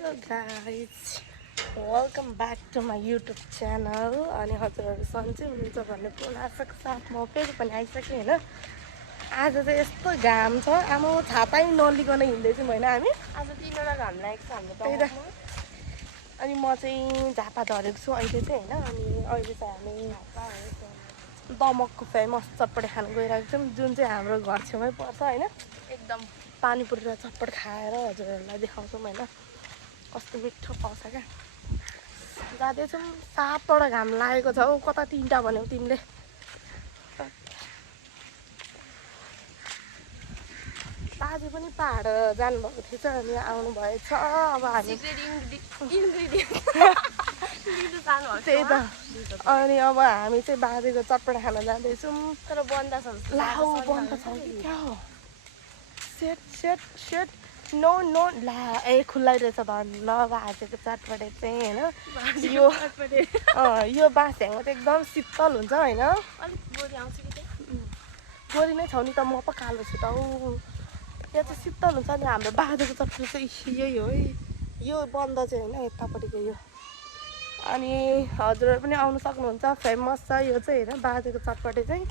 Hello guys, welcome back to my YouTube channel. अनि हजुरहरु सन्चै हुनुहुन्छ भन्ने पूर्ण आशाको साथ म फेरि पनि आइसकेँ हैन। आज चाहिँ यस्तो घाम छ, आमा छातै नलिकन हिँड्दैछौँ हैन हामी। आज दिनरा घाम लागेको छ हाम्रो त्यही त। अनि म चाहिँ झापा झरेको छु अहिले चाहिँ हैन। अनि अहिले चाहिँ हामी दमकको फेमस चटपटे खान गइरहेको छौँ, जुन चाहिँ हाम्रो घर छेउमै पर्छ हैन। एकदम पानीपुरी र चटपट खाएर हजुरहरूलाई देखाउँछौँ हैन, कस्तो मिठो पाउँछ क्या। जाँदैछौँ, सातवटा घाम लागेको छ हौ, कता तिनवटा भन्यौ तिमीले। बाजे पनि पाहाड जानुभएको थिएछ, अनि आउनु भएछ। अब हामी त्यही त। अनि अब हामी चाहिँ बाजेको चटपट खान जाँदैछौँ, तर बन्द छ ला बन्द छ कि क्या हो। Set set set no no ला ए खुल्लै रहेछ धन्न बाजेको चटपटे चाहिँ हैन। यो बास्याङमा चाहिँ एकदम शीतल हुन्छ हैन। अलिक गोरी आउँछ कि गोरी नै छौ नि त, म पो कालो छु त हौ। यहाँ चाहिँ शीतल हुन्छ नि। हाम्रो बाजेको चटपटे चाहिँ यही हो है, यो बन्द चाहिँ हैन, यतापट्टिको यो। अनि हजुरहरू पनि आउनु सक्नुहुन्छ, फेमस छ यो चाहिँ हैन बाजेको चटपटे चाहिँ।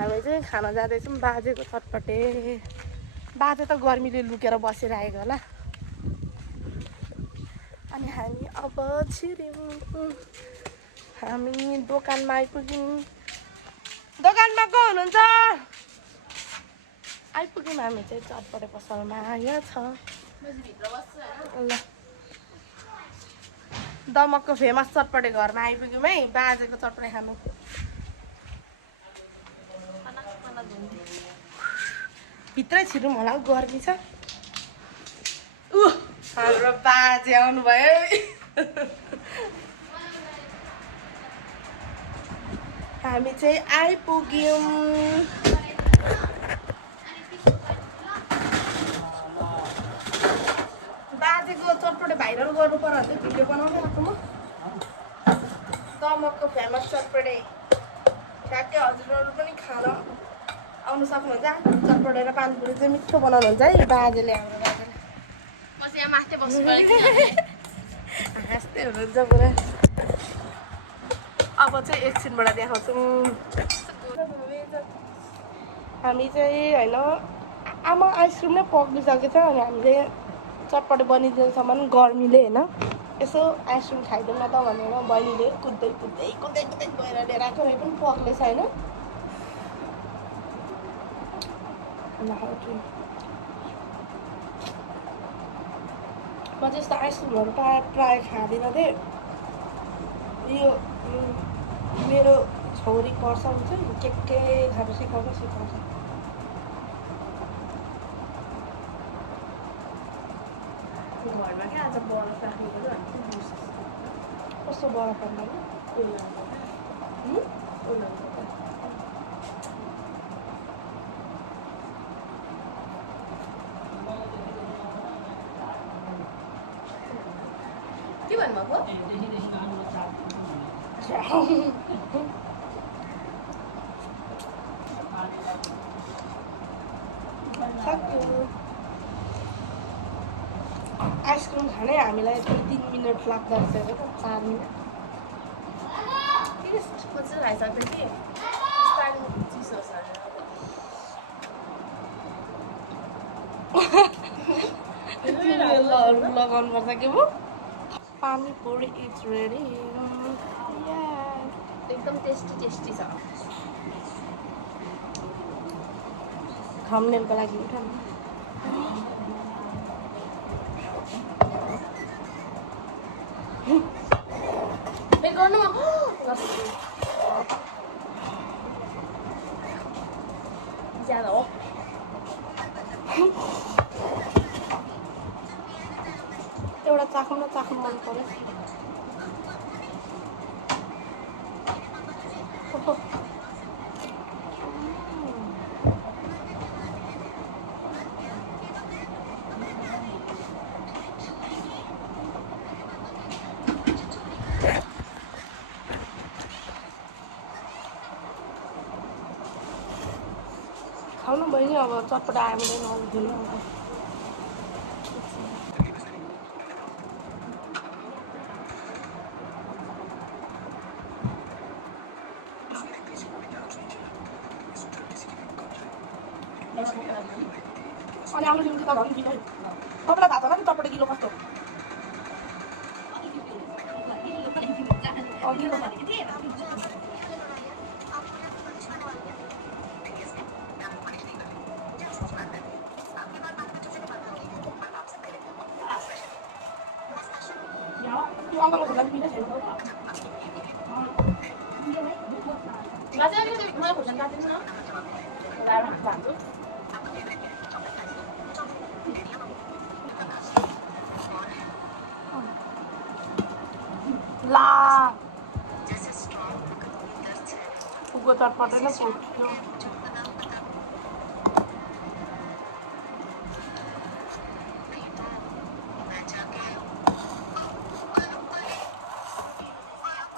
हामी चाहिँ खान जाँदैछौँ बाजेको चटपटे। बाजे त गर्मीले लुकेर बसिरहेको होला। अनि हामी अब छिर्यौँ, हामी दोकानमा आइपुग्यौँ। दोकानमा को हुनुहुन्छ? आइपुग्यौँ हामी चाहिँ चटपटे पसलमा। यहाँ छ ल दमकको फेमस चटपटे घरमा आइपुग्यौँ है, बाजेको चटपटे खानु। भित्रै छिरौँ होला हौ, गर्मी छ। हाम्रो बाजे आउनुभयो है। हामी चाहिँ आइपुग्यौँ। बाजेको चटपटे भाइरल गर्नु पर्यो भने चाहिँ भिडियो बनाउनु आएको म। दमकको फेमस चटपटे ठ्याक्कै हजुरहरू पनि खान आउनु सक्नुहुन्छ। चटपटे र पानीपुरी चाहिँ मिठो बनाउनुहुन्छ है बाजेले, हाम्रो बाजेले। म चाहिँ यहाँ माथि बस्छु हाँस्दै हुनुहुन्छ पुरा। अब चाहिँ एकछिनबाट देखाउँछौँ। हामी चाहिँ होइन आमा आइसक्रिम नै पक्रिसकेको छ। अनि हामीले चटपटे बनिदिएसम्म गर्मीले होइन यसो आइसक्रिम खाइदिउँ न त भनेर बहिनीले कुद्दै कुद्दै कुद्दै कुद्दै गएर लिएर आएको। रे पनि पक्लेछ होइन। म चाहिँ यस्तो आइसक्रिमहरू प्रायः खाँदिनँ थिएँ। यो मेरो छोरी पर्छ हुन्छ नि, के खानु सिकाउँछ। घरमा क्या आज बरफ राख्नु पर्यो अनि कस्तो बरफ पर्दैन के भन्नुभएको? आइसक्रिम खानै हामीलाई 3 मिनट लाग्दो रहेछ, 4 मिनट। मजा खाइसक्दै कि चिसो छ लगाउनु पर्छ कि म। Panipuri is ready. एकदम टेस्टी छ। थम्बनेलको लागि उठ न। गर्नु ज्यादा हो। एउटा चाख्नु मन पर्यो। खाऊ न बहिनी, अब चटपट आयो भने नहुँदैन। अनि आलु निम्की त झन् किलो तपाईँलाई थाहा छ नि चटपटे किलो कस्तो किलो त्यो अङ्कलको लागि पिनै छैन ला उको चटपटे नै पोल्थ्यो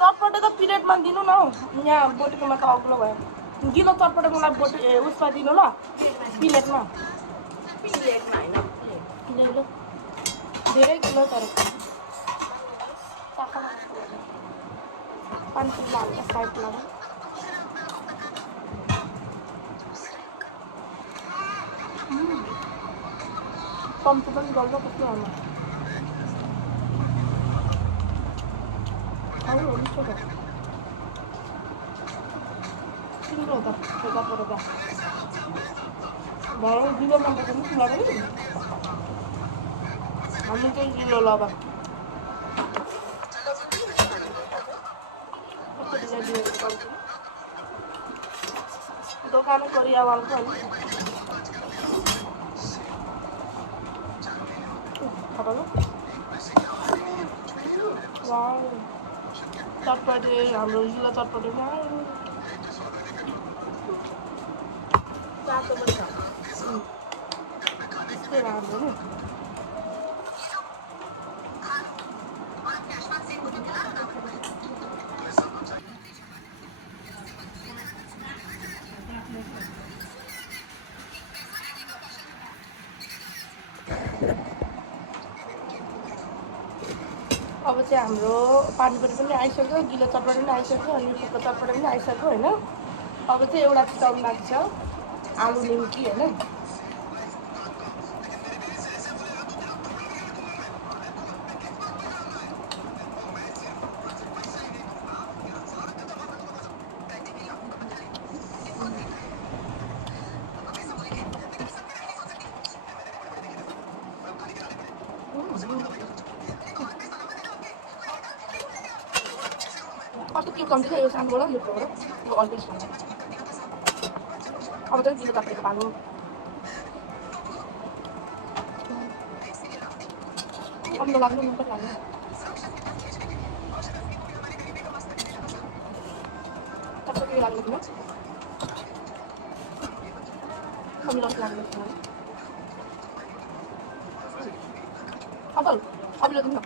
चटपटे त पिरियडमा दिनु न हौ यहाँ बोटेकोमा त अग्लो भयो गिलो चटपटे मलाई बोटे उसमा दिनु ल प्लेटमा धेरै किलो तर पानी लाग्छ साइड लाग्छ कम्ती पनि गल्छ कस्तो आमा किलो त चटपटे त भरौँ किलो मन पर्छ नि हामी चाहिँ किलो ल अब दोकान कोरियावालको अनि चटपटे हाम्रो जिल्ला चटपटेमा त्यस्तै राम्रो नि अब चाहिँ हाम्रो पानीपुरी पनि आइसक्यो गिलो चटपटे पनि आइसक्यो अनि सुक्खा चटपटे पनि आइसक्यो होइन अब चाहिँ एउटा चिताउनु लाग्छ आलु निम्की होइन कस्तो के कम्ती छ यो सानोबाट यो ठुलोबाट यो अल्पै छ अब चाहिँ गिलो चटपटे पाल्नु अमिलो लाग्नु मन पनि लाग्नु चटपटे लाग्नु किन अमिलो लाग्नु अङ्कल अमिलो दिनु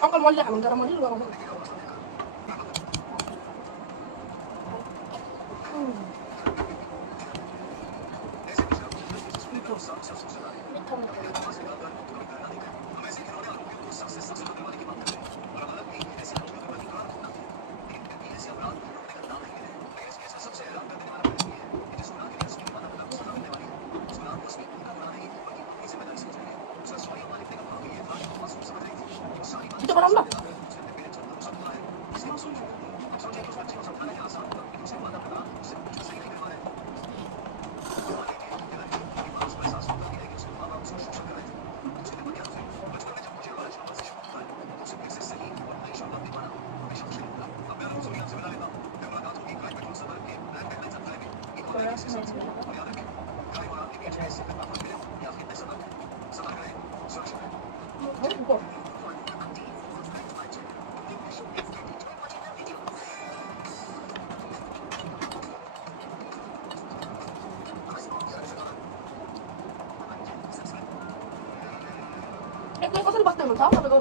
अङ्कल मैले खानु तर मैले लगाउँछ itu orang lah कसरी बस्दै हुनुहुन्छ तपाईँको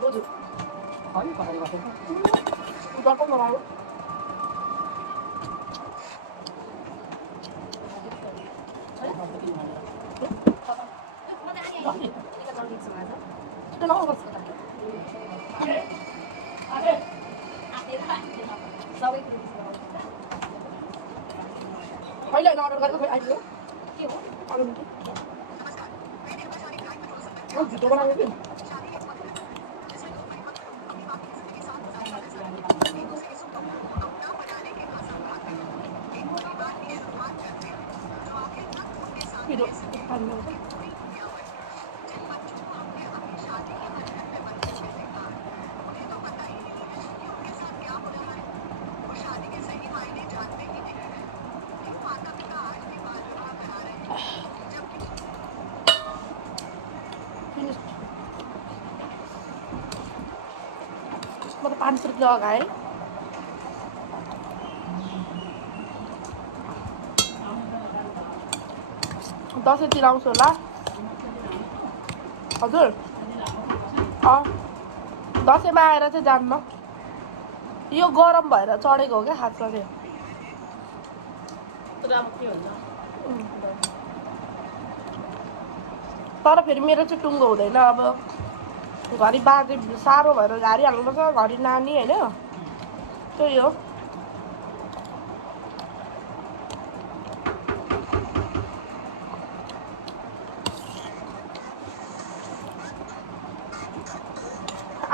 बोजू दर्पण लगायो म त 500 रुपियाँ लगाएँ दसैँतिर आउँछु होला हजुर दसैँमा आएर चाहिँ जान्न यो गरम भएर चढेको हो क्या खासमा चाहिँ तर फेरि मेरो चाहिँ टुङ्गो हुँदैन अब घरि बाजे साह्रो भएर झारिहाल्नुपर्छ घरि नानी होइन त्यही हो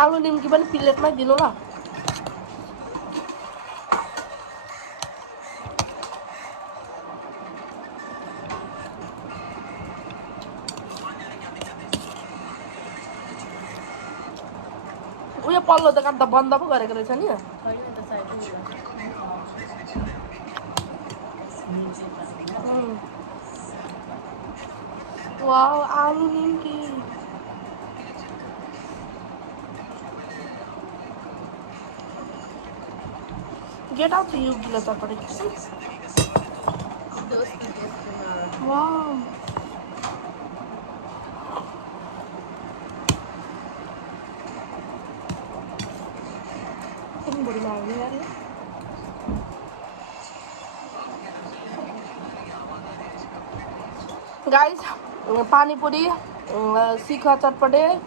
आलु निम्की पनि प्लेटमै दिनु ल उयो पल्लो दोकान त बन्द पो गरेको रहेछ नि वाउ आलु निम्की Get out to you, gila Chatpat. Wow. Ini baru lagi ya. Guys, Panipure, Sukha Chatpat,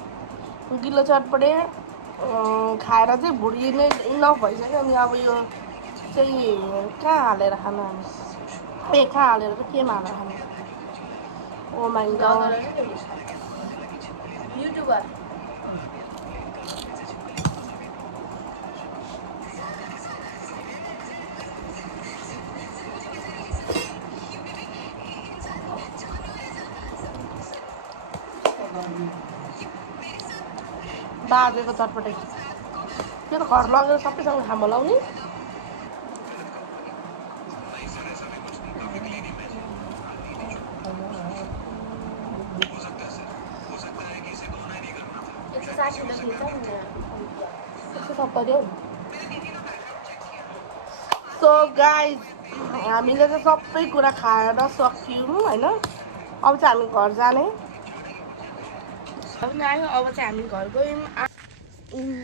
gila Chatpat, खाएर चाहिँ भुँडी नै नभइसक्यो अनि अब यो चाहिँ कहाँ हालेर खानु हामी कहाँ हालेर चाहिँ केमा हालेर खानु ओ माइ गॉड युट्युबर बाजेको चटपटे त्यो त घर लगेर सबैसँग खाम लाउने सो गाइज हामीले चाहिँ सबै कुरा खाएर सक्यौँ होइन अब चाहिँ हामी घर जाने आयो अब चाहिँ हामी घर गयौँ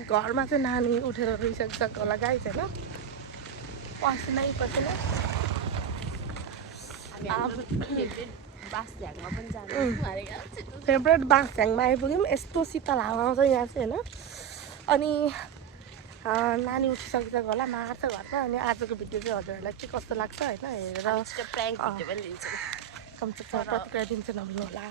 घरमा चाहिँ नानी उठेर गइसक्छ होला गाइस होइन पसिनै फेभरेट बाँसझ्याङमा आइपुग्यौँ यस्तो शीतल हावा आउँछ यहाँ चाहिँ होइन अनि नानी उठिसकिसक्यो होला मार्छ घरमा अनि आजको भिडियो चाहिँ हजुरहरूलाई के कस्तो लाग्छ होइन हेरेर कमेन्ट प्रतिक्रिया दिन्छ नभन्नु होला